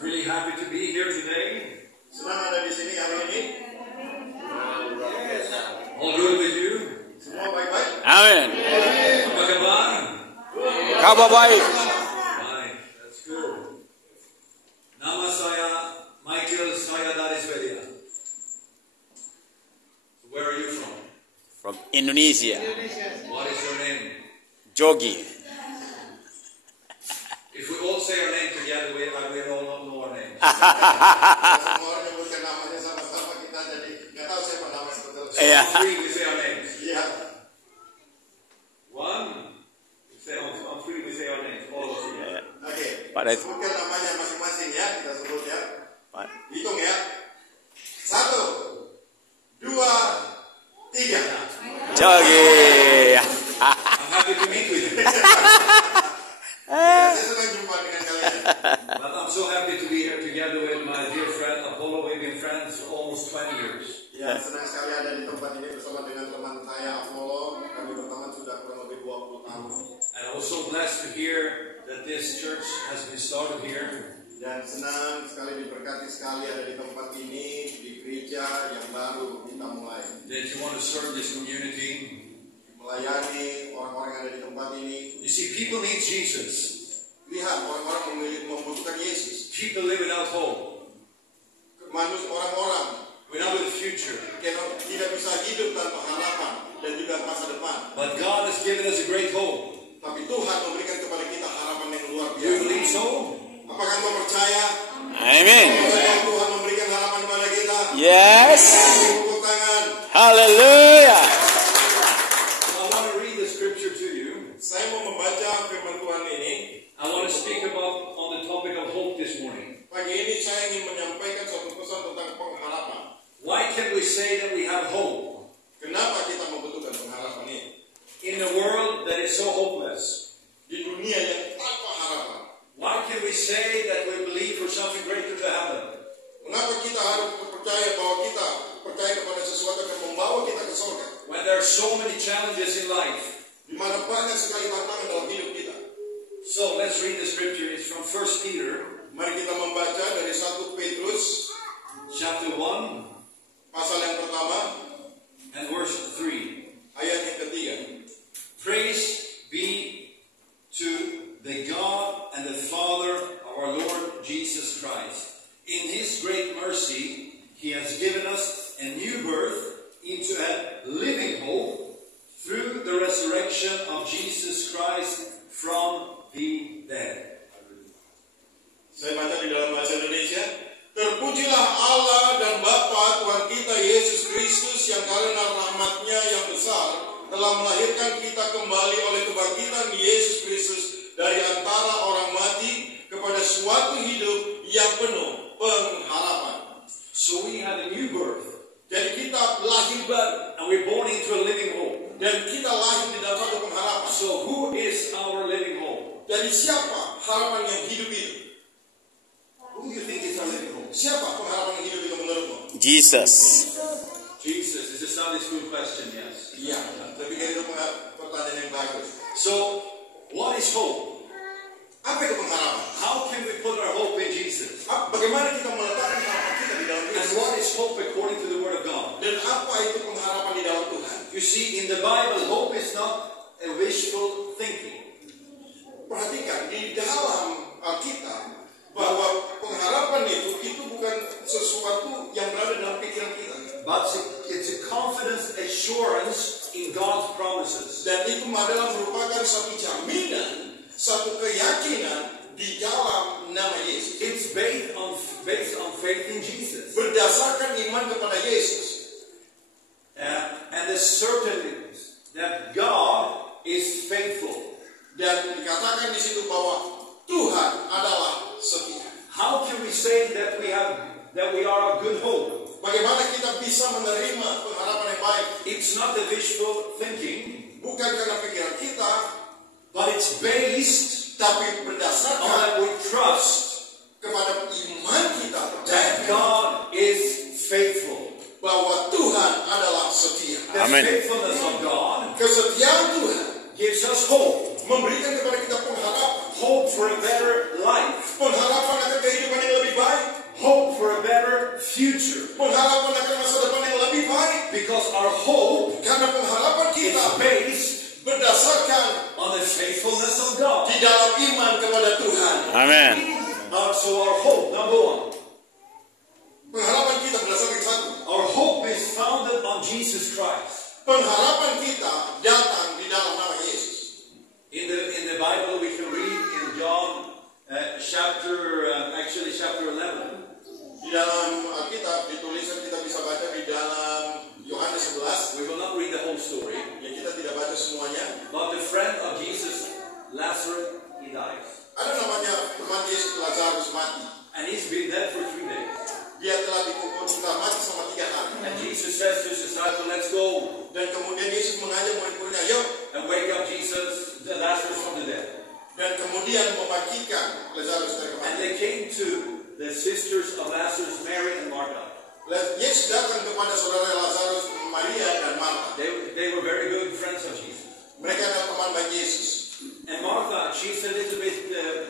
Really happy to be here today. Senang ada di sini hari ini. All good with you? Semua baik-baik. Amin. Apa kabar? Kabar baik. Baik, that's good. Nama saya Michael, saya dari Swedia. Where are you from? From Indonesia. What is your name? Jogi. If we all say our name together, we all not know our names. Semua orang menyebutkan namanya sama-sama, kita jadi nggak tahu siapa nama sebetulnya. Iya. Three, we say our names. Iya. One, on three, we say our names. All of us together. Oke. Pada itu. Sebutkan namanya masing-masing ya, kita sebut ya. Pak. Hitung ya. 1, 2, 3. Jogi. I'm happy to meet with you. Saya senang jumpa dengan kalian. But I'm so happy to be here together with my dear friend Apollo. We've been friends for almost 20 years. Ya, senang sekali ada di tempat ini bersama dengan teman saya Apollo. Kami berteman sudah kurang lebih 20 tahun. And I was so blessed to hear that this church has been started here. Dan senang sekali diberkati sekali ada di tempat ini, di gereja yang baru kita mulai. That you want to serve this community. Melayani orang-orang yang ada di tempat ini. You see, people need Jesus. Lihat, orang-orang membutuhkan Yesus. People live without hope, Orang-orang without a future. tidak bisa hidup tanpa harapan dan juga masa depan. But God has given us a great hope. Tapi Tuhan memberikan kepada kita harapan yang luar Do you biasa. believe so? Apakah kau percaya? Amin. Bahwa Tuhan memberikan harapan kepada kita? Yes. Tepuk tangan. Hallelujah. I want to read the scripture to you. Saya mau membaca firman Tuhan ini. I want to speak about on the topic of hope this morning. Pagi ini saya ingin menyampaikan suatu pesan tentang pengharapan. Why can we say that we have hope Kenapa kita membutuhkan pengharapan ini? in a world that is so hopeless? Di dunia yang tanpa harapan. Why can we say that we believe for something greater to happen? Mengapa kita harus percaya bahwa kita percaya kepada sesuatu yang membawa kita ke surga? When there are so many challenges in life. Di mana banyak sekali tantangan dalam hidup kita. So let's read the scripture. It's from 1 Peter Mari kita membaca dari 1 Petrus chapter 1 pasal yang pertama and verse 3. ayat yang ketiga. Praise be to the God and the Father of our Lord Jesus Christ. In His great mercy, He has given us a new birth into a living hope through the resurrection of Jesus Christ from the dead. Saya baca di dalam bahasa Indonesia. Terpujilah Allah dan Bapa Tuhan kita Yesus Kristus yang karena rahmat-Nya yang besar telah melahirkan kita kembali oleh kebangkitan Yesus Kristus dari antara orang mati kepada suatu hidup yang penuh pengharapan. So we have a new birth. Jadi kita lahir baru And we're born into a living hope. dan kita lahir di dalam satu pengharapan. So who is our living hope? Jadi siapa harapan yang hidup itu? Who do you think is our living hope? Siapa pengharapan yang hidup itu menurutmu? Jesus. Jesus is a Sunday school question, yes. Iya, tapi kan itu pertanyaan yang bagus. So, what is hope? Apa itu pengharapan? How can we put our hope in Jesus? Bagaimana kita meletakkan harapan kita di dalam And Yesus? what is hope according to the Word of God? Dan apa itu pengharapan di dalam Tuhan? You see, in the Bible, hope is not a wishful thinking. Perhatikan di dalam Alkitab bahwa pengharapan itu bukan sesuatu yang berada dalam pikiran kita. But it's a confidence assurance in God's promises. Dan itu adalah merupakan satu jaminan, satu keyakinan di dalam nama Yesus. It's based on faith in Jesus. Berdasarkan iman kepada Yesus. And the certainty that God is faithful. Dan dikatakan di situ bahwa Tuhan adalah setia. How can we say that we are a good hope? Bagaimana kita bisa menerima pengharapan yang baik? It's not the wishful thinking, Bukan karena pikiran kita, but it's based tapi on berdasarkan that we trust kepada iman kita that God is faithful. bahwa Tuhan adalah setia. The Amen. faithfulness of God Kesetiaan Tuhan gives us hope. memberikan kepada kita pengharapan, Hope for a better life. pengharapan akan kehidupan yang lebih Amen. So our hope, number one, Pengharapan kita berdasarkan satu. our hope is founded on Jesus Christ. Pengharapan kita datang di dalam nama Yesus. In the Bible, we can read in John chapter 11. Di dalam Alkitab, di tulisan kita bisa baca di dalam Yohanes 11. We will not read the whole story. Ya, kita tidak baca semuanya. But the friend of Jesus, Lazarus, he dies. Ada namanya teman Yesus, Lazarus, mati. And he's been dead for 3 days. Dia telah dikubur, telah mati selama 3 hari. And Jesus says to his disciples, let's go Dan kemudian Yesus mengajak murid-muridnya, yuk. and wake up Lazarus from the dead. Dan kemudian membangkitkan Lazarus dari And kematian. they came to the sisters of Lazarus, Mary and Martha. Yesus datang kepada saudara Lazarus, Maria dan Martha. They were very good friends of Jesus. Mereka adalah teman baik Yesus. And Martha, she's a little bit,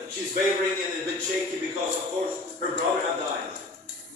she's wavering and a bit shaky because, of course, her brother had died.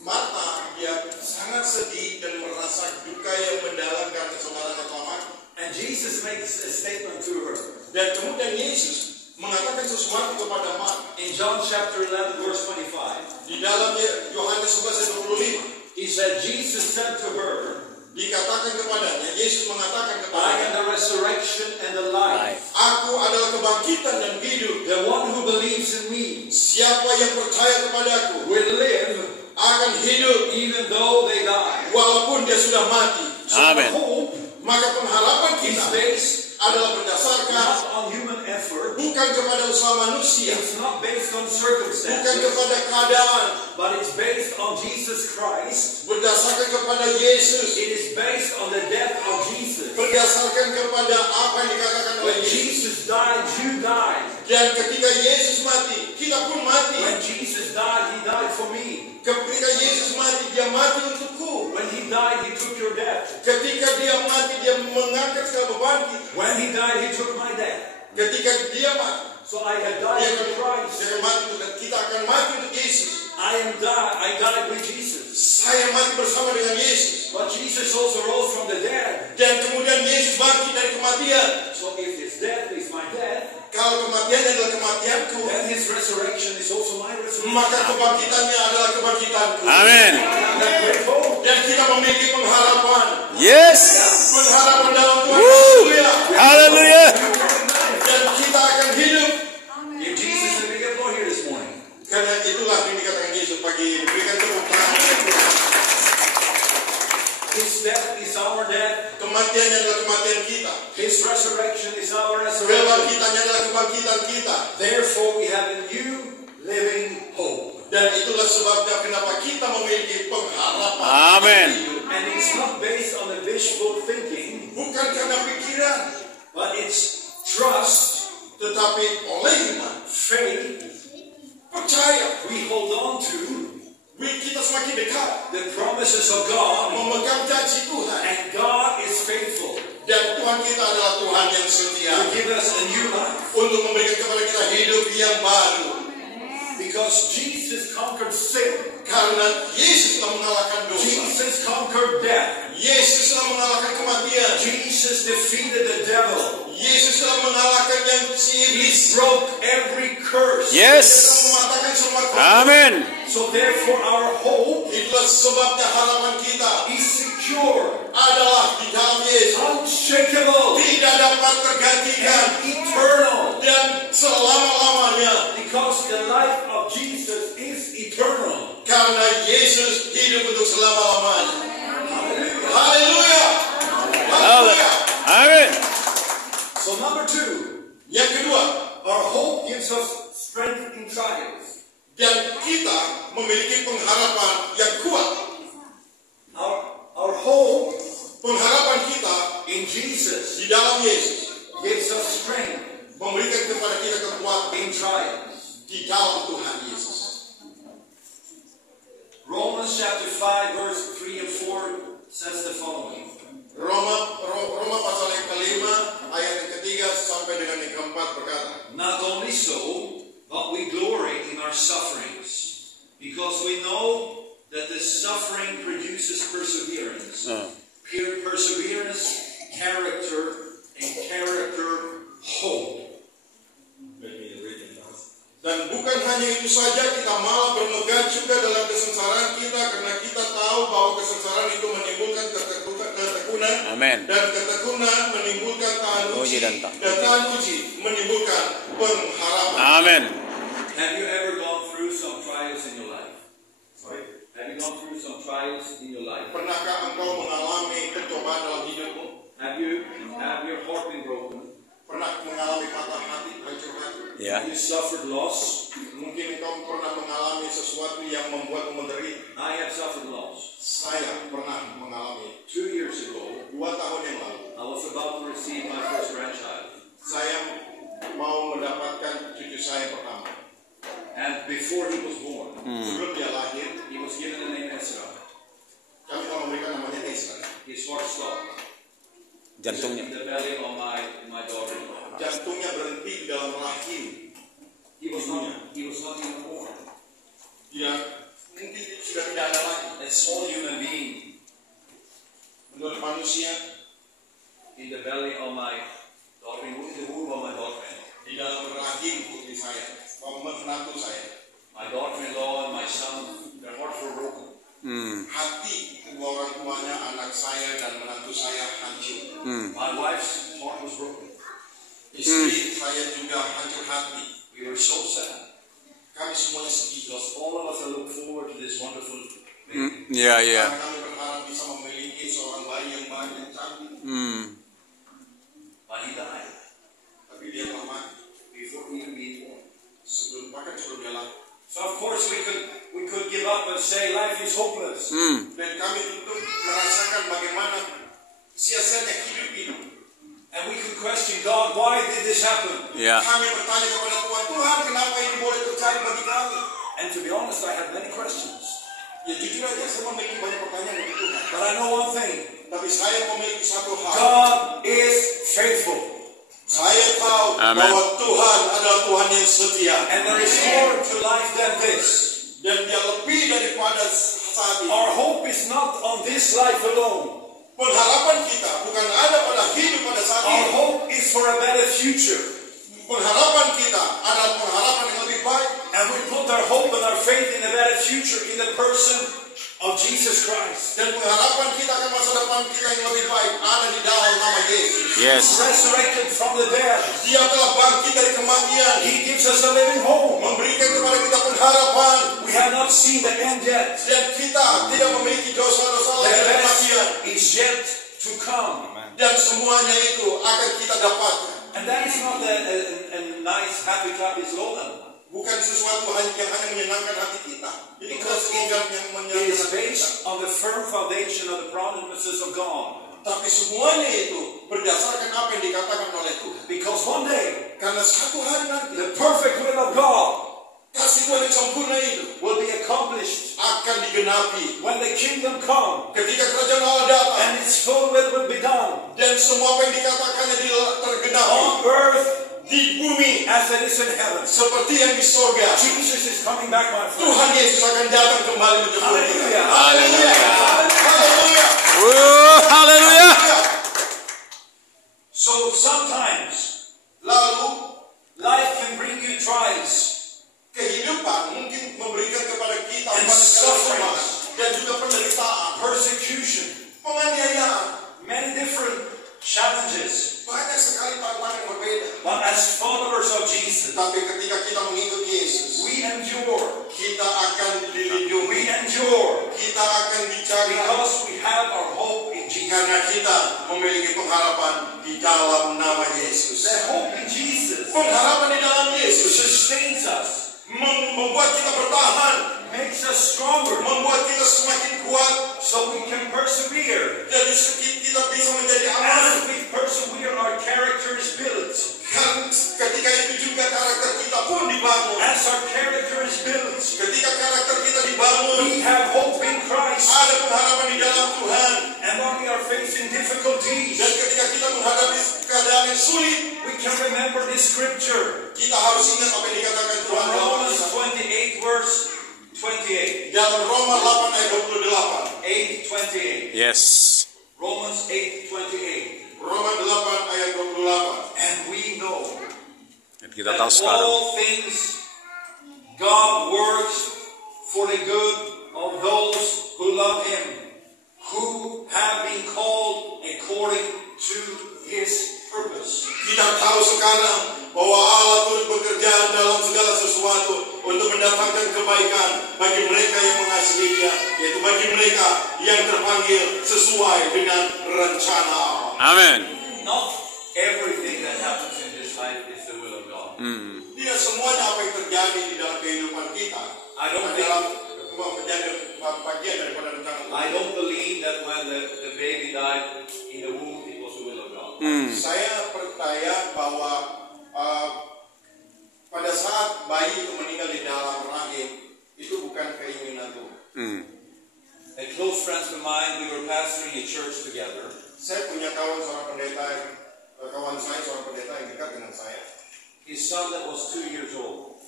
Martha, dia sangat sedih dan merasa duka yang mendalam karena saudaranya telah mati. And Jesus makes a statement to her. Dan kemudian Yesus mengatakan sesuatu kepada Martha. In John chapter 11, verse 25, Di dalam Yohanes 11 ayat 25, he said, Jesus said to her, dikatakan kepadanya, Yesus mengatakan I am kepadanya, the resurrection and the life. Aku adalah kebangkitan dan hidup. The one who believes in me Siapa yang percaya kepadaku will live akan hidup even though they die. walaupun dia sudah mati. So Amen. hope Maka pengharapan is kita based adalah berdasarkan not on human effort. bukan kepada usaha manusia, It's not based on bukan circumstances, kepada keadaan, but it's based on Jesus Christ. berdasarkan kepada Yesus, It is based on the death of Jesus. berdasarkan kepada apa yang dikatakan oleh When Yesus. Jesus died, you died. Dan ketika Yesus mati, kita pun mati. When Jesus died, he died for me. Ketika Yesus mati, dia mati untukku. When he died, he took your death. Ketika dia mati, dia mengangkat segala beban kita. When he died, he took my death. Ketika dia mati, So I had dia died akan, with Christ. dia akan mati untuk kita akan mati untuk Yesus. I died with Jesus. Saya mati bersama dengan Yesus. But Jesus also rose from the dead. Dan kemudian Yesus bangkit dari kematian. So if his death is my death, Kalau kematian adalah kematianku, then his resurrection is also my resurrection. maka kebangkitannya adalah kebangkitanku. Amen. I have that great hope. Dan kita memiliki pengharapan. Yes. Pengharapan dalam Tuhan. Woo. Haleluya. Hallelujah. Dan kita akan hidup. Give Jesus a big applause here this morning. Karena itulah yang dikatakan Yesus pagi ini. Berikan tepuk tangan. His death is our death. Kematiannya adalah kematian kita. His resurrection is our resurrection. Kebangkitannya adalah kebangkitan kita. Therefore, we have a new living hope. Dan itulah sebabnya kenapa kita memiliki pengharapan. Amen. And it's not based on a wishful thinking, Bukan karena pikiran, but it's trust, tetapi oleh iman. faith. Percaya. We hold on to Kita semakin dekat the promises of God, memegang janji Tuhan. and God is faithful Dan Tuhan kita adalah Tuhan yang setia. to give us a new life. Untuk memberikan kepada kita hidup yang baru. Because Jesus conquered sin. Karena Yesus telah mengalahkan dosa. Jesus conquered death. Yesus telah mengalahkan kematian. Jesus defeated the devil. Yesus telah mengalahkan yang si He iblis. broke every curse. Dia telah Yes. mematahkan semua Amen. So therefore our hope Itulah sebabnya harapan kita is secure, adalah di dalam Yesus. unshakable, Tidak dapat tergantikan. and eternal. Dan selama-lamanya. Because the life of Jesus is eternal. Karena Yesus hidup untuk selama-lamanya. Hallelujah. Haleluya. Haleluya. Amen. So number 2, Yang kedua, our hope gives us strength in trials. dan kita memiliki pengharapan yang kuat. Our hope Pengharapan kita in Jesus di dalam Yesus gives us strength memberikan kepada kita kekuatan in trials. di dalam Tuhan Yesus. Romans chapter 5 verse 3 and 4 says the following. Roma pasal yang kelima ayat yang ketiga sampai dengan yang keempat berkata, Not only so, but we glory in our sufferings, because we know that the suffering produces perseverance. Perseverance, character, and character, hope. dan Dan bukan hanya itu saja, kita malah bermegah juga dalam kesengsaraan kita, karena kita tahu bahwa kesengsaraan itu menimbulkan ketekunan, Amin. dan ketekunan menimbulkan tahan uji, Uji dan tahan uji menimbulkan pengharapan. Amin. Have you ever gone through some trials in your life? Sorry? Have you gone through some trials in your life? Pernahkah engkau mengalami pencobaan dalam hidupmu? Have your heart been broken? Pernah mengalami patah hati, hancur hati? Ya. Have you suffered loss? Mungkin engkau pernah mengalami sesuatu yang membuatmu menderita. I have suffered loss. Saya pernah mengalami. 2 years ago, 2 tahun yang lalu, I was about to receive my first grandchild. saya mau mendapatkan cucu saya pertama. And before he was born, Sebelum dia lahir, he was given the name Ezra. kami telah memberikan namanya Ezra. His heart stopped. Jantungnya. In the belly of my daughter-in-law. Jantungnya berhenti di dalam rahim. He was not even born. Dia mungkin sudah tidak ada lagi. A small human being Menurut manusia, in the belly of my daughter-in-law, in the womb of my daughter-in-law. di dalam rahim putri saya, menantu saya. My daughter-in-law and my son, their hearts were broken. Hati kedua orang tuanya, anak saya dan menantu saya hancur. My wife's heart was broken. Istri saya juga hancur hati. We were so sad. Kami semuanya sedih. Because all of us had looked forward to this wonderful baby. Ya, ya. Karena kami berharap bisa memiliki seorang bayi yang baik dan cantik. But he died Tapi dia telah mati before even being born. sebelum dia lahir. So of course we could give up and say life is hopeless. Dan kami tentu merasakan bagaimana sia-sianya hidup ini. And we could question God, why did this happen? Ya. Kami bertanya kepada Tuhan, Tuhan kenapa ini boleh terjadi bagi kami? And to be honest, I had many questions. Ya jujur aja saya memiliki banyak pertanyaan bagi Tuhan. But I know one thing. Tapi saya memiliki satu hal. God is faithful. Saya tahu Amen. bahwa Tuhan adalah Tuhan yang setia. And there is more to life than this. Dan dia lebih daripada saat ini. Our hope is not on this life alone. Pengharapan kita bukan ada pada hidup pada saat Our ini. hope is for a better future. Pengharapan kita adalah pengharapan yang lebih baik. And we put our hope and our faith in a better future in the person of Jesus Christ. Dan pengharapan kita akan masa depan kita yang lebih baik ada di dalam nama Yesus. Yes. Resurrected from the dead. Dia telah bangkit dari kematian. He gives us a living hope. Memberikan kepada kita pengharapan. We have not seen the end yet. Dan kita tidak memiliki dosa-dosa The lagi dari best kematian. is yet to come. Dan semuanya itu akan kita dapatkan. And that is not a nice, happy, clappy slogan. Bukan sesuatu yang hanya menyenangkan hati kita. Itu Because slogan yang it menyenangkan is hati kita. based on the firm foundation of the promises of God. Tapi semuanya itu berdasarkan apa yang dikatakan oleh Tuhan. Because one day, Karena satu hari nanti the perfect will of God kasih Tuhan yang sempurna itu will be accomplished akan digenapi. when the kingdom comes Ketika kerajaan Allah datang and its full will be done dan semua apa yang dikatakannya tergenapi on earth di bumi as it is in heaven. seperti yang di surga. Jesus is coming back, my friend. Tuhan Yesus akan datang kembali menjemput kita. Haleluya. Haleluya. Haleluya. Haleluya. So sometimes Lalu life can bring you trials kehidupan mungkin memberikan kepada kita And banyak suffering. kelemahan dan juga penderitaan, persecution, penganiayaan, many different challenges. banyak sekali tantangan yang berbeda. But as followers of Jesus, Tapi ketika kita mengikuti Yesus, we endure. kita akan dilindungi, We endure kita akan dijaga because we have our hope in Jesus. karena kita memiliki pengharapan di dalam nama Yesus. The hope in Jesus Pengharapan di dalam Yesus sustains us, membuat kita bertahan, makes us stronger, membuat kita semakin kuat. so we can persevere. Jadi kita bisa menjadi aman. As we persevere, our character is built. Dan ketika itu juga karakter kita pun dibangun. As our character is built, Ketika karakter kita dibangun, we have hope in Christ. ada pengharapan di dalam Tuhan. And when we are facing difficulties, Dan ketika kita menghadapi keadaan yang sulit, we can remember this scripture kita harus ingat apa yang dikatakan from Tuhan dalam Romans Alkitab. 28 verse 28. Dalam Roma 8 ayat 28. 8:28. Yes. Romans 8:28. Roma 8 ayat 28. And we know Dan kita tahu that sekarang. all things God works for the good of those who love Him, who have been called according to His purpose. Kita tahu sekarang bahwa Allah turut bekerja dalam segala sesuatu untuk mendatangkan kebaikan bagi mereka yang mengasihi Dia, yaitu bagi mereka yang terpanggil sesuai dengan rencana Allah. Amen. Not everything that happens in this life is the will of God. Tidak semuanya apa yang terjadi di dalam kehidupan kita adalah bagian daripada rencana Allah. I don't believe that when the baby died in the womb, it was the will of God. Saya percaya bahwa pada saat bayi itu meninggal di dalam rahim, itu bukan keinginan Tuhan. A close friend of mine, we were pastoring a church together. Saya punya kawan seorang pendeta yang dekat dengan saya. His son that was 2 years old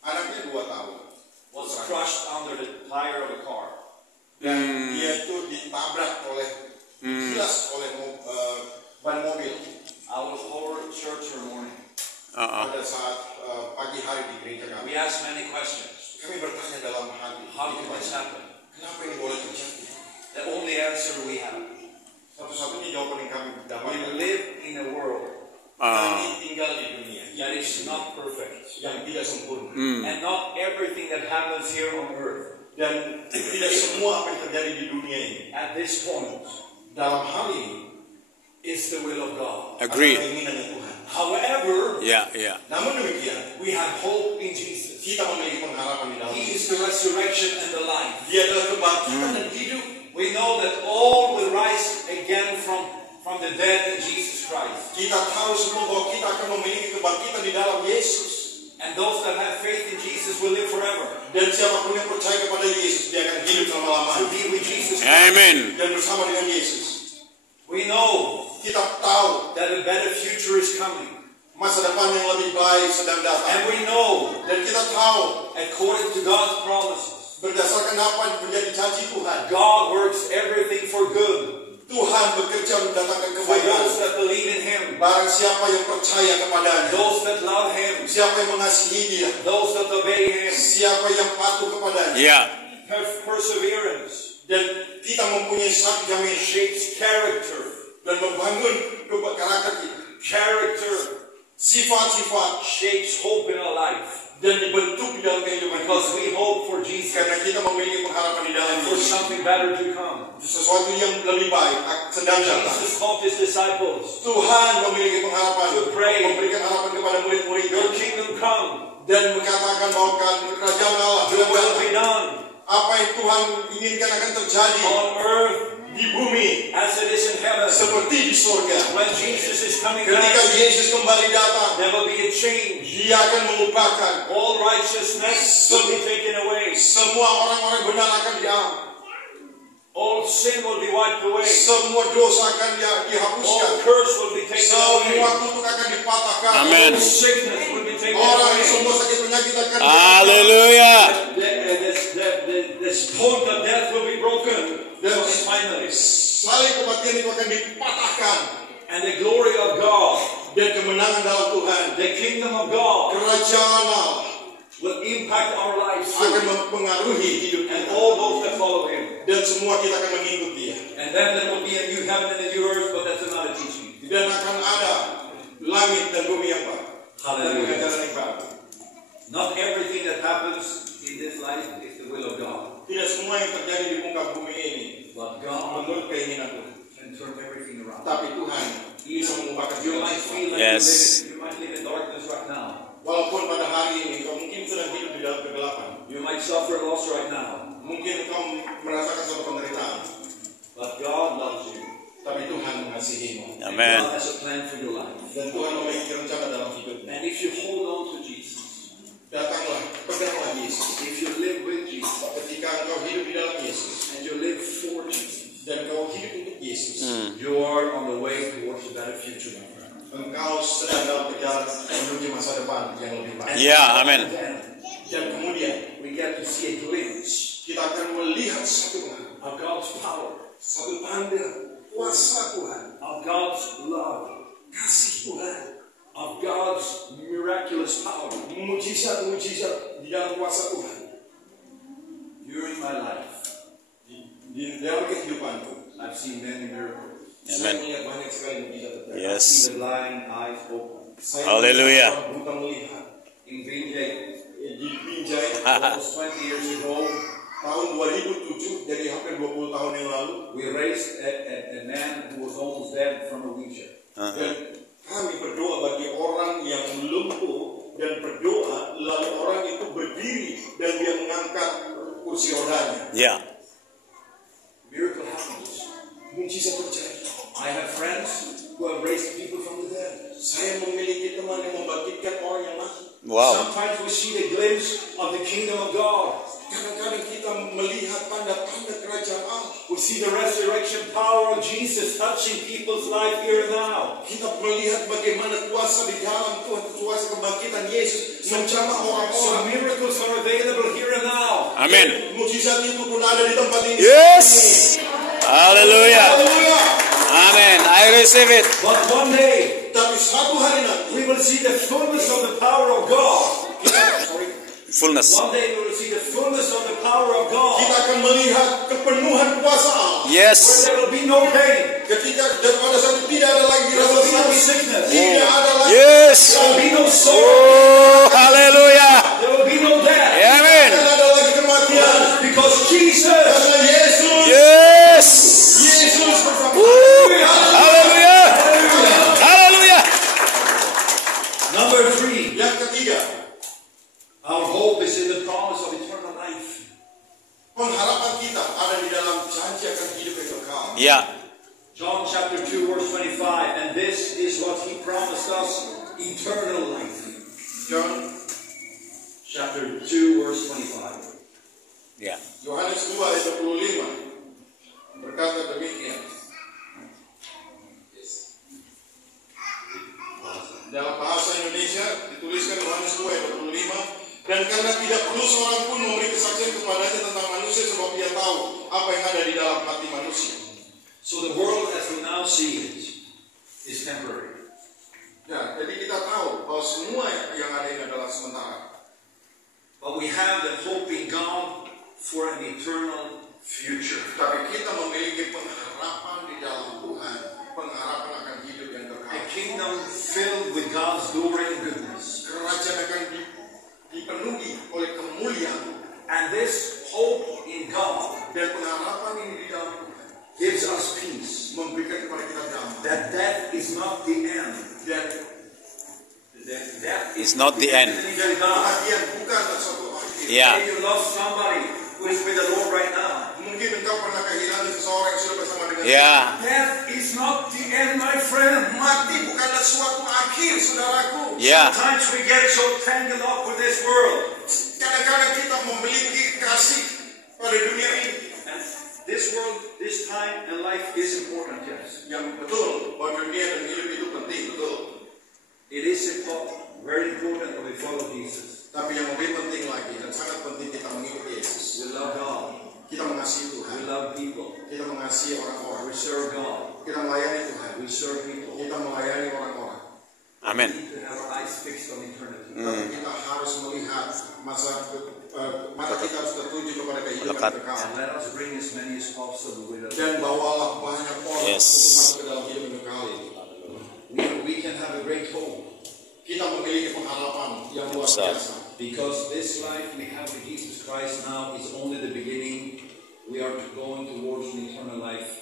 Anaknya 2 tahun. was crushed under the tire of a car. Dan dia itu ditabrak oleh kilas oleh ban mobil. I was over at church in the morning. Pada saat pagi hari di gereja kami. We asked many questions. Kami bertanya dalam hati, How did this happen? kenapa ini boleh terjadi? The only answer we have. Satu-satunya jawaban yang kami We dapatkan, live in a world kami tinggal di dunia that is not perfect. yang tidak sempurna. And not everything that happens here on earth Dan tidak semua apa yang terjadi di dunia ini at this point dalam hal ini is the will of God. Agreed. adalah keinginannya Tuhan. However, Yeah. Namun demikian, we have hope in Jesus. kita memiliki pengharapan di dalam He Dia. is the resurrection and the life. Dia adalah kebangkitan dan hidup. We know that all will rise again from the dead in Jesus Christ. Kita tahu semua bahwa kita akan memiliki kebangkitan di dalam Yesus. And those that have faith in Jesus will live forever. Dan siapapun yang percaya kepada Yesus, dia akan hidup To selama-lamanya. be with Jesus Christ. Amen. Dan bersama dengan Yesus. We know Kita tahu that a better future is coming. masa depan yang lebih baik sedang And datang. we know, Dan kita tahu according to God's promises, berdasarkan apa yang menjadi janji Tuhan, God works everything for good Tuhan bekerja mendatangkan for kebaikan. those that believe in Him, Barang siapa yang percaya kepadanya, those that love Him, siapa yang mengasihi Dia, those that obey Him. siapa yang patuh kepadanya, Yeah. Perseverance dan kita mempunyai satu jaminan shapes character. dan membangun karakter kita, Character sifat-sifat shapes hope in our life. dan dibentuk di dalam kehidupan Because kita. we hope for Jesus Karena kita memiliki pengharapan di dalam and for Yesus. something better to come. Sesuatu yang lebih baik sedang datang. Jesus taught His disciples, Tuhan memiliki pengharapan, To pray. memberikan harapan kepada murid-muridnya Your kingdom come, dan mengatakan bahwa kerajaan Allah Your sedang will be datang. done Apa yang Tuhan inginkan akan terjadi on earth di bumi as it is in heaven. seperti di surga. When Jesus is coming Ketika back, Yesus kembali datang, there will be a change. Dia akan mengumpulkan All righteousness will be taken away. semua orang-orang benar akan diambil. All sin will be wiped away. Semua dosa akan All dihapuskan. curse will be taken away. Semua kutuk akan dipatahkan. Amen. All sickness will be taken Orang away. semua sakit penyakit akan Hallelujah. The hold of death will be broken. Dan Finally. salib kematian itu akan dipatahkan. And the glory of God, Dan kemenangan dalam Tuhan, the kingdom of God, kerajaan Allah will impact our lives. akan mempengaruhi hidup And kita. all those that follow Him. Dan semua kita akan mengikut Dia. And then there will be a new heaven and a new earth, but that's another teaching. Dan akan ada langit dan bumi yang baru. Dan Hallelujah. pengajaran yang baru. Not everything that happens in this life is the will of God. Tidak semua yang terjadi di muka bumi ini But God menurut keinginan Tuhan. can turn everything around. Tapi Tuhan bisa mengubahkan You segala might sesuatu. feel like Yes. you might live in darkness right now. Walaupun pada hari ini kau mungkin sedang hidup di dalam kegelapan. You might suffer loss right now. Mungkin kau merasakan suatu penderitaan. But God loves you. Tapi Tuhan mengasihimu. And Amen. God has a plan for your life. Dan Tuhan memiliki rencana dalam hidupmu. And if you hold on to Jesus, Datanglah, peganglah Yesus. if you live with Jesus, Ketika engkau hidup di dalam Yesus. and you live for Jesus, Dan kau hidup untuk Yesus. you are on the way towards a better future, my friend. Engkau sedang dalam perjalanan menuju masa depan yang lebih baik. Yeah, amen. Then Dan kemudian we get to see a glimpse kita akan melihat satu of God's power, tanda kuasa Tuhan, of God's love, kasih Tuhan, of God's miraculous power. Mujizat-mujizat di dalam kuasa Tuhan. During my life, Di dalam kehidupanku, I've seen many miracles. saya Amen. melihat banyak sekali mujizat terjadi. I've Yes. seen the blind eyes open. Saya Haleluya. melihat orang buta melihat. In Binjai, Di Binjai, almost 20 years ago, tahun 2007, jadi hampir 20 tahun yang lalu, we raised a man who was almost dead from a wheelchair. dan kami berdoa bagi orang yang lumpuh dan berdoa, lalu orang itu berdiri dan dia mengangkat kursi rodanya. Ya. Miracle happens. Mujizat terjadi. I have friends who have raised people from the dead. Saya memiliki teman yang membangkitkan orang yang mati. Wow. Sometimes we see the glimpse of the kingdom of God. Kadang-kadang kita melihat tanda-tanda kerajaan Allah. We see the resurrection power of Jesus touching people's life here and now. Kita melihat bagaimana kuasa di dalam Tuhan, kuasa kebangkitan Yesus menjamah So orang-orang. miracles are available here and now. Amin. Mujizat itu pun ada di tempat ini. Yes. Haleluya. Haleluya. Amen. I receive it. But one day Tapi satu hari nanti, we will see the fullness of the power of God. Fullness. One day we will see the fullness of the power of God. kita akan melihat kepenuhan kuasa Allah. Where Yes. there will be no pain. Ketika pada saat itu tidak ada lagi There rasa will be no sakit, sickness. tidak ada lagi Yes. There will be no sorrow. Oh, haleluya. There will be no death. Amen. tidak ada lagi kematian. Because Jesus. Karena Yesus, Yes. Yesus bersama. Haleluya. Haleluya. Number 3. Yang ketiga, Our hope is in the promise of eternal life. pengharapan kita ada di dalam janji akan hidup yang kekal. Ya. John chapter 2 verse 25. And this is what he promised us, eternal life. John, Chapter 2 verse 25. Ya. Yohanes 2 ayat 25 berkata demikian. Dalam bahasa Indonesia dituliskan Yohanes 2 ayat 25. Dan karena tidak perlu seorang pun memberi kesaksian kepadanya tentang manusia, sebab dia tahu apa yang ada di dalam hati manusia. So the world as we now see it is temporary. Ya, jadi kita tahu bahwa semua yang ada ini adalah sementara. But we have the hope in God for an eternal future. Tapi kita memiliki pengharapan di dalam Tuhan, pengharapan akan hidup yang A kekal. kingdom filled with God's glory and goodness. Kerajaan akan dipenuhi oleh kemuliaan And this hope in God dan pengharapan ini di dalam Tuhan gives us peace. memberikan kepada kita damai. That death is not the end. Dan Death It's not the end. is not. kematian bukanlah suatu akhir. Ya. If you love somebody who is with the Lord right now, Mungkin engkau pernah kehilangan seseorang yang sudah bersama dengan Ya. death is not the end, my friend. Mati bukanlah suatu akhir, saudaraku. Ya. Sometimes we get so tangled up with this world. Kadang-kadang kita memiliki kasih pada dunia ini. And this world, this time and life is important, yes. Yang betul bahwa dunia dan hidup itu penting, betul. It is important, very important that we follow Jesus. Tapi yang lebih penting lagi dan sangat penting kita mengikuti Yesus. We love God. Kita mengasihi Tuhan. We love people. Kita mengasihi orang-orang. We serve God. Kita melayani Tuhan. We serve people. Kita melayani orang-orang. Amin. We need to have our eyes fixed on eternity. Tapi kita harus melihat mata kita harus tertuju kepada kehidupan Melekat. kekal. And let us bring as many as possible with us. Dan bawalah banyak orang Yes. untuk masuk ke dalam hidup yang kekal ini. We can have a great hope Kita memiliki pengharapan yang luar Besar. biasa. because this life we have with Jesus Christ now is only the beginning. We are going towards an eternal life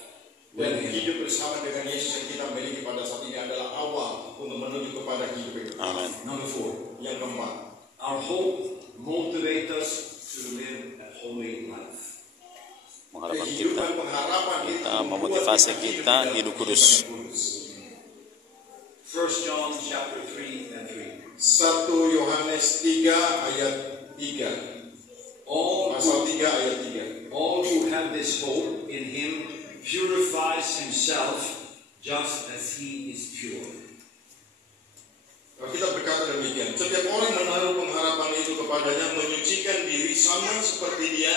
with Dan Him. hidup bersama dengan Yesus yang kita miliki pada saat ini adalah awal untuk menuju kepada hidup yang kekal. Amin. Number 4. Yang keempat, Our hope motivates us to live a holy life. Pengharapan kita. kehidupan pengharapan Kita membuat memotivasi hidup kita dalam hidup kehidupan kudus. yang kudus. 1 John chapter 3 and 3. 1 Yohanes 3 ayat 3. Pasal 3 ayat 3. All who have this hope in Him purifies himself just as He is pure. Kalau kita berkata demikian, setiap orang menaruh pengharapan itu kepadanya menyucikan diri sama seperti dia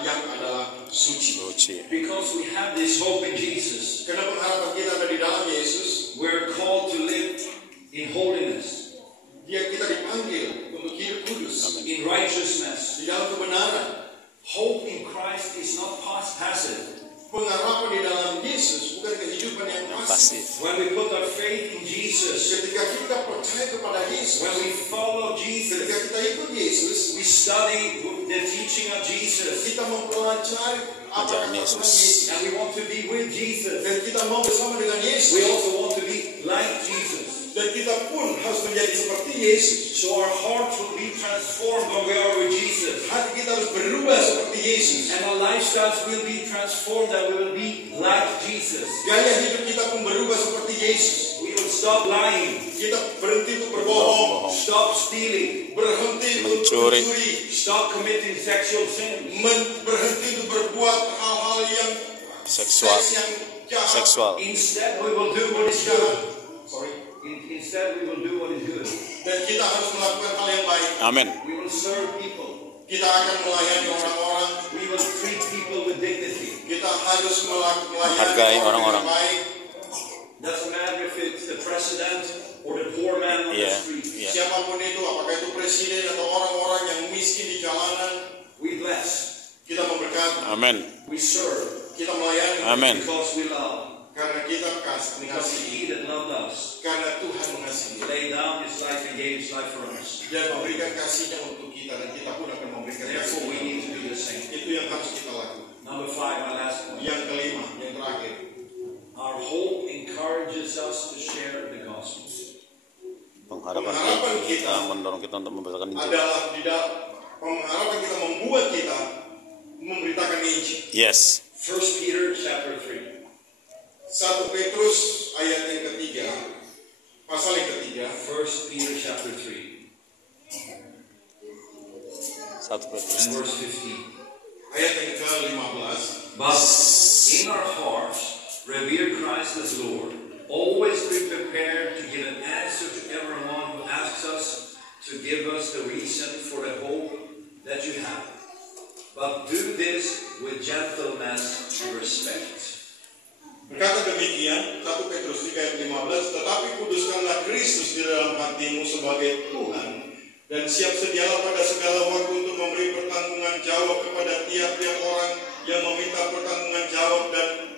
yang adalah suci. Suci. Because we have this hope in Jesus, Karena pengharapan kita ada di dalam Yesus, we're called to live in holiness, Kita dipanggil untuk hidup kudus in righteousness. di dalam kebenaran. Hope in Christ is not passive. Pengharapan di dalam Yesus bukan kehidupan yang pasif. When we put our faith in Jesus, Ketika kita percaya kepada Yesus, when we follow Jesus, ketika kita ikut Yesus, we study the teaching of Jesus, kita mempelajari apa Ajaran kata Yesus. Yesus, and we want to be with Jesus. dan kita mau bersama dengan We Yesus, also want to be like Jesus. dan kita pun harus menjadi seperti Yesus. So our hearts will be transformed when we are with Jesus. Hati kita harus berubah seperti Yesus. And our lifestyles will be transformed that we will be like Jesus. Gaya hidup kita pun berubah seperti Yesus. We will stop lying, Kita berhenti untuk berbohong, stop stealing, berhenti untuk Mencuri. mencuri, stop committing sexual sin. berhenti untuk berbuat hal-hal yang Seksual. seks yang jahat. Seksual. Instead, we will do what is Jahat. good. Sorry. Instead, we will do what is good. Dan kita harus melakukan hal yang baik. Amin. We will serve people. Kita akan melayani orang-orang. We will treat people with dignity. Kita harus melayani Menghargai orang-orang. yang baik. Doesn't matter if it's the president or the poor man on the Iya. street. Iya. Siapapun itu, apakah itu presiden atau orang-orang yang miskin di jalanan, We bless. kita memberkati, Amin. We serve. kita melayani. Amin. Because we love. Karena kita Because mengasihi, He that loved us karena Tuhan mengasihi laid down His life and gave His life for us. dan memberikan kasihnya untuk kita, dan kita pun akan memberikan Therefore, we kasih. need to do the same. Itu yang harus kita lakukan. Number 5, my last point. Yang kelima, yang terakhir, Our hope encourages us to share the gospel. Pengharapan kita mendorong kita untuk memberitakan Injil. adalah di dalam pengharapan kita membuat kita memberitakan Injil. Yes. 1 Peter chapter 3. 1 Petrus ayat yang ketiga, pasal yang ketiga, 1 Peter chapter 3 1 Petrus. and verse 15. ayat yang ke-15. But in our hearts, revere Christ as Lord. Always be prepared to give an answer to everyone who asks us to give us the reason for the hope that you have. But do this with gentleness and respect. Berkata demikian, 1 Petrus 3 ayat 15, tetapi kuduskanlah Kristus di dalam hatimu sebagai Tuhan, dan siap sedialah pada segala waktu untuk memberi pertanggungan jawab kepada tiap-tiap orang yang meminta pertanggungan jawab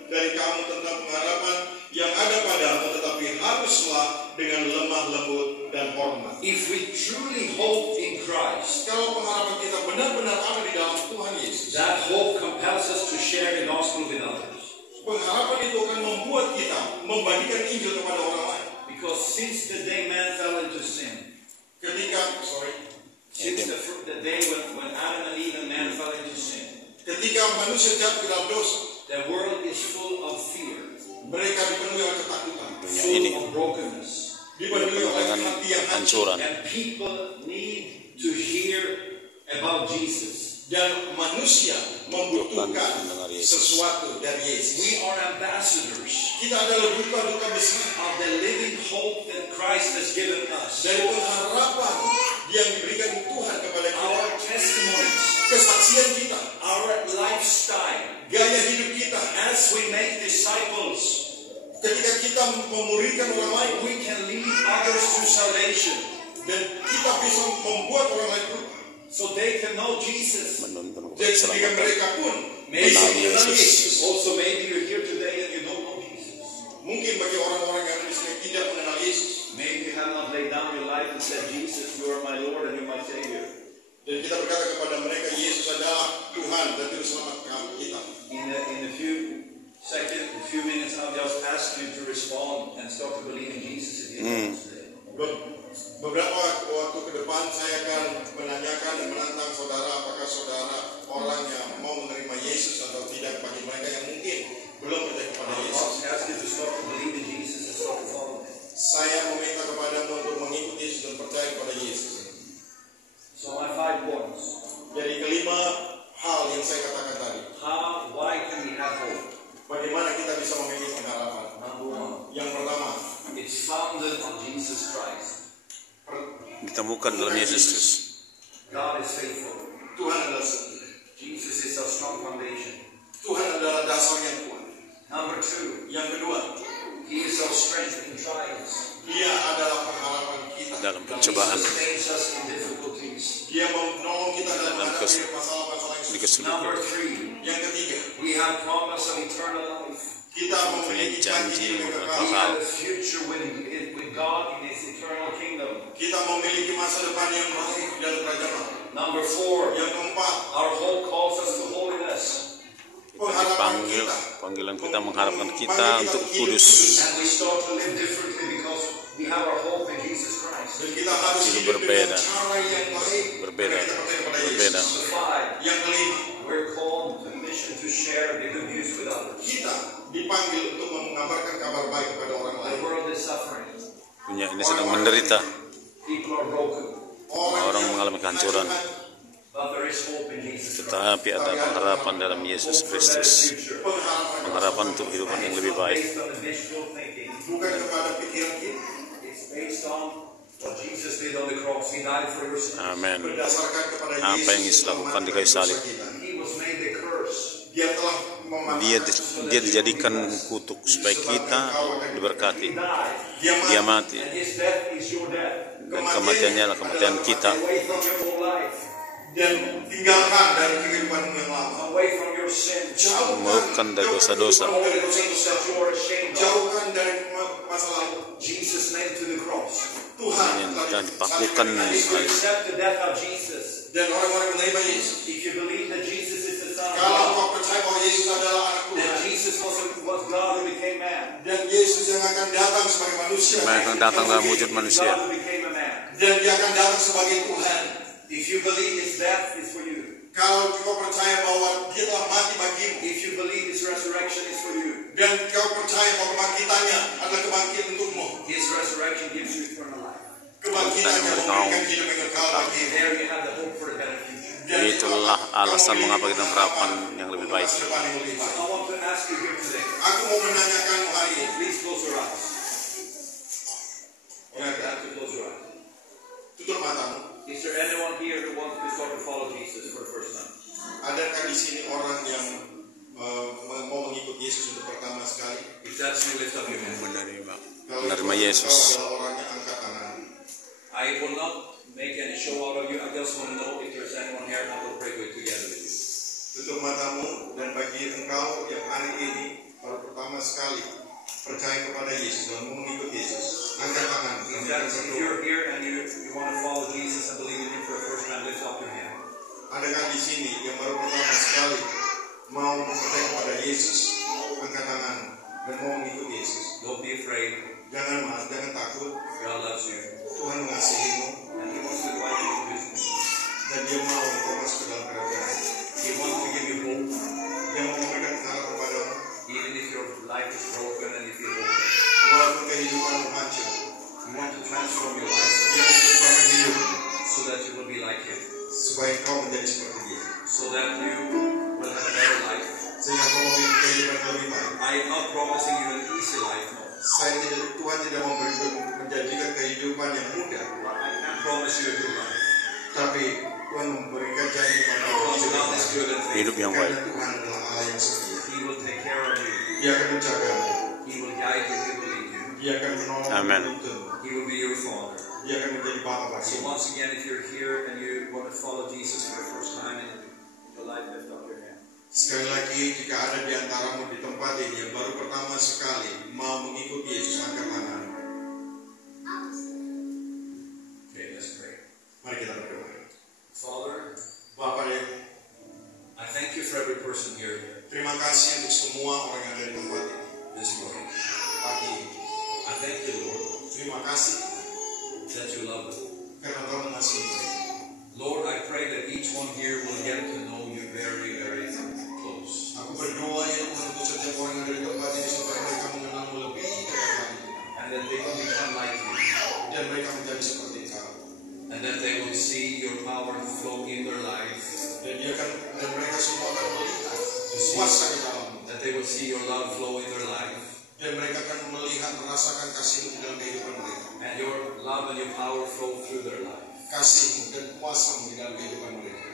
dari kamu tentang pengharapan yang ada padamu, tetapi haruslah dengan lemah lembut dan hormat. If we truly hope in Christ, Kalau pengharapan kita benar-benar ada di dalam Tuhan Yesus, that hope compels us to share the gospel with others. pengharapan itu akan membuat kita membagikan Injil kepada orang lain. Because since the day man fell into sin, since the day when Adam and Eve and man fell into sin, Ketika manusia jatuh ke dalam dosa, the world is full of fear, mereka dipenuhi oleh ketakutan, Dunia full ini of brokenness, dipenuhi oleh dengan hati yang hancur, hancuran. and people need to hear about Jesus. dan manusia membutuhkan mendengar Yesus. sesuatu dari Yesus. We are ambassadors Kita adalah duta-duta besar of the living hope that Christ has given us. dari pengharapan yang diberikan Tuhan kepada kita, Our testimonies, kesaksian kita, our lifestyle, gaya hidup kita. as we make disciples, Ketika kita memuridkan orang lain, we can lead others to salvation, dan kita bisa membuat orang lain berubah. so they can know Jesus. Menuntun Dan sehingga keselamatan. mereka pun Maybe bisa Mengenal mengenal Yesus. Yesus. Also, maybe you're here today and you don't know Jesus. Mungkin bagi orang-orang yang di sini tidak mengenal Yesus, Maybe you have not laid down your life and said, Jesus, you are my Lord and you're my Savior. dan kita berkata kepada mereka, Yesus adalah Tuhan dan Juru Selamat kita. In a few minutes, I'll just ask you to respond and start to believe in Jesus if you don't today. Beberapa waktu ke depan saya akan menanyakan dan menantang saudara, apakah saudara orang yang mau menerima Yesus atau tidak. Bagi mereka yang mungkin belum percaya kepada I'll Yesus, ask you to start to believe in Jesus and start to follow Him. saya meminta kepadamu untuk mengikuti Yesus dan percaya kepada Yesus. So my 5 points. Jadi kelima hal yang saya katakan tadi, Why can we have hope? bagaimana kita bisa memiliki pengharapan. Number 1, Yang pertama, it's founded on Jesus Christ. Ditemukan dalam Yesus Kristus. God is faithful. Tuhan adalah setia. Jesus is our strong foundation. Tuhan adalah dasar yang kuat. Number 2, Yang kedua, He is our strength in trials. Dia adalah pengharapan kita. dalam pencobaan, Sustains us in difficulties. Dia menolong kita dalam dalam menghadapi masalah-masalah yang di sulit. kesulitan. Number 3, Yang ketiga, we have promise of eternal life. kita memiliki janji We yang kekal. have a future with God in His eternal kingdom. Kita memiliki masa depan yang baik di dalam kerajaan Allah. Number 4, Yang keempat, our hope calls us to holiness. Kita dipanggil, panggilan kita mengharapkan kita untuk kudus. And we start to live differently because we have our hope in Jesus Christ. dan kita harus Hidup hidup berbeda. dengan cara yang baik. Berbeda. Karena kita percaya pada Berbeda. Yesus. Number 5, Yang kelima, we're called to mission to share the good news with others. kita dipanggil untuk mengabarkan kabar baik kepada orang The lain. world is suffering. Dunia ini sedang menderita, People are broken. orang mengalami kehancuran, But there is hope in Jesus Christ. tetapi ada pengharapan dalam Yesus Kristus, Pengharapan pengharapan untuk kehidupan yang lebih baik. Based on the visual thinking. bukan kepada pikiran kita, It's based on what Jesus did on the cross. He died for your sins. Amin. berdasarkan kepada Apa yang Yesus lakukan di kayu salib. He was made the curse. Dia telah Dia dijadikan kutuk supaya kita diberkati. He died. Dia mati, And his death is your death. dan kematiannya adalah kematian kita. Away from your old life. dan tinggalkan dari kehidupanmu yang lama. Away from your sin. Memaafkan dari dosa-dosa. All the things that you are ashamed of. Jauhkan dari masa lalu. Jesus nailed to the cross. Tuhan Yang telah telah dipakukan And if you accept the death of Jesus, dan orang-orang menerima Yesus. if you believe that Jesus is the Son of Kalau God, kau percaya bahwa Yesus adalah anak that Tuhan Jesus was God who became man, dan Yesus yang akan datang sebagai manusia Mereka akan datang dalam wujud manusia. God who became a man. dan dia akan datang sebagai Tuhan. If you believe his death is for you, Kalau kau percaya bahwa dia telah mati bagimu if you believe his resurrection is for you, dan kau percaya bahwa kebangkitannya adalah kebangkitan untukmu, his resurrection gives you eternal life. kebangkitannya memberikan hidup yang kekal bagimu. There you have the hope for a better future. Dan Itulah alasan mengapa kita harapan yang lebih baik. Masa depan yang lebih baik. I want to ask you here today, Aku mau menanyakanmu hari ini. please close your eyes. You have to close your eyes. Tutup matamu. Is there anyone here who wants to start to follow Jesus for the first time? Adakah di sini orang yang mau mengikut Yesus untuk pertama sekali? If that's you, lift up your hand. Menerima Yesus. Kalau orangnya angkat tangan. I will not make any show out of you. I just want to know if there's anyone here and I will pray with together with you. Tutup matamu dan bagi engkau yang hari ini baru pertama sekali percaya kepada Yesus dan mau mengikut Yesus, angkat tangan. If you're here and you want to follow Jesus and believe in Him for the first time, lift up your hand. Adakah di sini yang baru pertama sekali mau percaya kepada Yesus, angkat tangan dan mau mengikut Yesus. Don't be afraid. Jangan takut. God loves you. Tuhan mengasihimu And He wants to invite you to His kingdom. dan Dia mau engkau masuk ke dalam kerajaan. He wants to give you hope. Dia mau memberikan harapan kepadamu. Even if your life is broken and you feel hopeless. Walaupun kehidupanmu hancur, He wants to transform your life Dia mau mengubahkan hidup so that you will be like Him. supaya kau menjadi seperti Dia. So that you will have a better life. Sehingga kau memiliki kehidupan yang lebih baik. I am not promising you an easy life, no. Tuhan tidak menjadikan kehidupan yang mudah, But I can promise you a good life. tapi Tuhan memberikan janji pada Because God is good and Hidup faithful. yang baik. karena Tuhan adalah Allah yang setia. He will take care of you. Dia akan menjagamu, He will guide you. He will lead you. Dia akan menolong Amen. hidupmu, He will be your father. Dia akan menjadi bapa So bagimu. once again, if you're here and you want to follow Jesus for the first time in your life, lift up your hand. Sekali lagi, jika ada di antaramu di tempat ini yang baru pertama sekali mau mengikuti Yesus, angkat tangan. Okay, let's pray. Mari kita berdoa. Father, Bapa yang I thank you for every person here terima kasih untuk semua orang yang ada di tempat ini this morning. pagi ini. I thank you, Lord, Terima kasih that you love them. karena Kau mengasihi mereka. Lord, I pray that each one here will get to know you very, very close. Aku berdoa ya Tuhan untuk setiap orang yang ada di tempat ini supaya mereka mengenalmu lebih dekat lagi And that they will become like you. dan mereka menjadi seperti Kau. And that they will see your power flow in their lives. Dan mereka semua akan melihat kuasa di dalammu. That they will see your love flow in their life. Dan mereka akan melihat merasakan kasih-Mu di dalam kehidupan mereka. And your love and your power flow through their life. Kasih-Mu dan kuasa-Mu di dalam kehidupan mereka.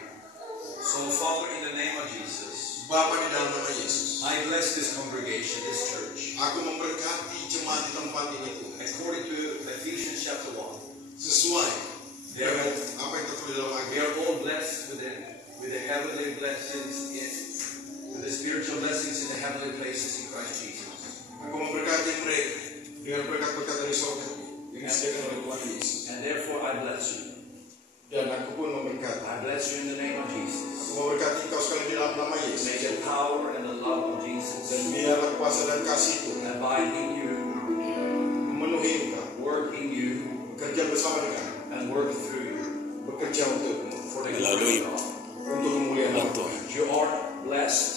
So, Father, in the name of Jesus, Bapa di dalam nama Yesus, I I bless this congregation, this church. Aku memberkati jemaat di tempat ini Tuhan. According to Ephesians chapter 1. Sesuai dengan apa yang tertulis dalam We Alkitab. are all blessed with the heavenly blessings, with the spiritual blessings in the heavenly places in Christ Jesus. Aku memberkati mereka dengan berkat-berkat dari surga yang disediakan oleh Tuhan Yesus. And therefore I bless you. Dan aku pun memberkati. I bless you in the name of Jesus. Aku memberkati engkau sekali di dalam nama Yesus. May the power and the love of Jesus Dan biarlah kuasa dan kasih Tuhan abiding you, memenuhi engkau, working you, bekerja bersama dengan, and work through you bekerja untukmu, for the Melalui glory of God. untuk kemuliaan Tuhan. You are blessed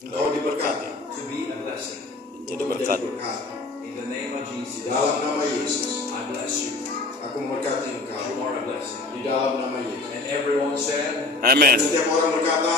Engkau diberkati, to be a blessing. jadi berkat. berkat. In the name of Jesus, Dalam nama Yesus, I bless you. aku memberkati engkau. You are a blessing. Di dalam nama Yesus. And everyone said, Amin. Setiap orang berkata,